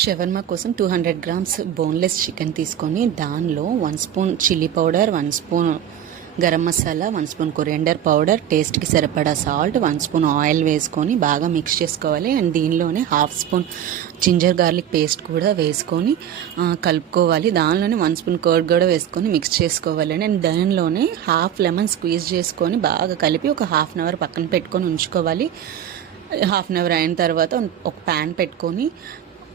Shawarma కోసం 200 grams boneless chicken తీసుకొని దానిలో 1 spoon chilli powder, 1 spoon garam masala, 1 spoon coriander powder, టేస్ట్కి సరిపడా సాల్ట్, 1 స్పూన్ ఆయిల్ వేసుకొని బాగా మిక్స్ చేసుకోవాలి. అండ్ దీనిలోనే 1/2 స్పూన్ జింజర్ గార్లిక్ పేస్ట్ కూడా వేసుకొని కలుపుకోవాలి. దానిలోనే 1 స్పూన్ కర్డ్ కూడా వేసుకొని మిక్స్ చేసుకోవాలి. అండ్ దానిలోనే హాఫ్ లెమన్ స్క్వీజ్ చేసుకొని బాగా కలిపి ఒక హాఫ్ అన్ అవర్ పక్కన పెట్టుకొని ఉంచుకోవాలి. హాఫ్ అన్ అవర్ అయిన తర్వాత ఒక ప్యాన్ పెట్టుకొని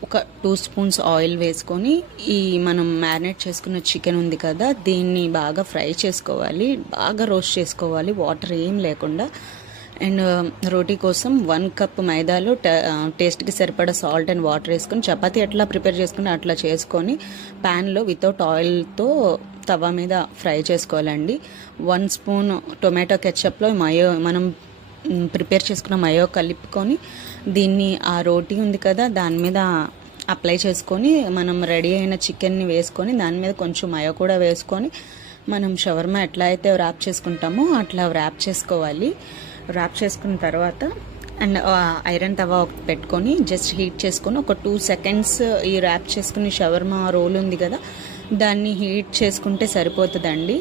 ఒక 2 స్పూన్స్ ఆయిల్ వేసుకొని ఈ మనం మ్యారినేట్ చేసుకున్న చికెన్ ఉంది కదా, దీన్ని బాగా ఫ్రై చేసుకోవాలి, బాగా రోస్ట్ చేసుకోవాలి, వాటర్ ఏం లేకుండా. అండ్ రోటీ కోసం 1 కప్ మైదాలో టేస్ట్కి సరిపడా సాల్ట్ అండ్ వాటర్ వేసుకొని చపాతీ ఎట్లా ప్రిపేర్ చేసుకుని అట్లా చేసుకొని ప్యాన్లో వితౌట్ ఆయిల్తో తవా మీద ఫ్రై చేసుకోవాలండి. 1 స్పూన్ టొమాటో కెచప్లో మనం ప్రిపేర్ చేసుకున్న మయో కలుపుకొని దీన్ని ఆ రోటీ ఉంది కదా దాని మీద అప్లై చేసుకొని మనం రెడీ అయిన చికెన్ని వేసుకొని దాని మీద కొంచెం మయో కూడా వేసుకొని మనం షవర్మా ఎట్లా అయితే ర్యాప్ చేసుకుంటామో అట్లా ర్యాప్ చేసుకోవాలి. ర్యాప్ చేసుకున్న తర్వాత అండ్ ఐరన్ తవా ఒకటి పెట్టుకొని జస్ట్ హీట్ చేసుకొని ఒక 2 సెకండ్స్ ఈ ర్యాప్ చేసుకుని షవర్మా రోల్ ఉంది కదా దాన్ని హీట్ చేసుకుంటే సరిపోతుందండి.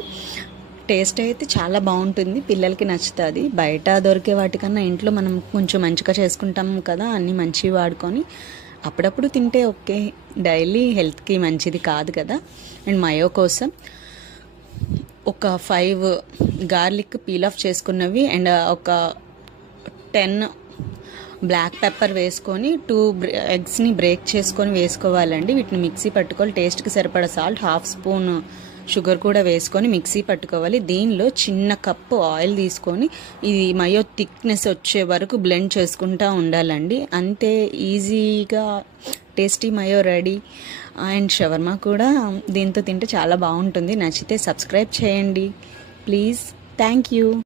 టేస్ట్ అయితే చాలా బాగుంటుంది, పిల్లలకి నచ్చుతుంది. బయట దొరికే వాటికన్నా ఇంట్లో మనం కొంచెం మంచిగా చేసుకుంటాం కదా, అన్నీ మంచివి వాడుకొని అప్పుడప్పుడు తింటే ఓకే, డైలీ హెల్త్కి మంచిది కాదు కదా. అండ్ మయో కోసం ఒక 5 గార్లిక్ పీల్ ఆఫ్ చేసుకున్నవి అండ్ ఒక 10 బ్లాక్ పెప్పర్ వేసుకొని 2 ఎగ్స్ని బ్రేక్ చేసుకొని వేసుకోవాలండి. వీటిని మిక్సీ పట్టుకోవాలి. టేస్ట్కి సరిపడా సాల్ట్, 1/2 స్పూన్ షుగర్ కూడా వేసుకొని మిక్సీ పట్టుకోవాలి. దీనిలో చిన్న కప్పు ఆయిల్ తీసుకొని ఇది మయో థిక్నెస్ వచ్చే వరకు బ్లెండ్ చేసుకుంటూ ఉండాలండి. అంతే, ఈజీగా టేస్టీ మయో రెడీ. అండ్ షవర్మా కూడా దీంతో తింటే చాలా బాగుంటుంది. నచ్చితే సబ్స్క్రైబ్ చేయండి ప్లీజ్. Thank you.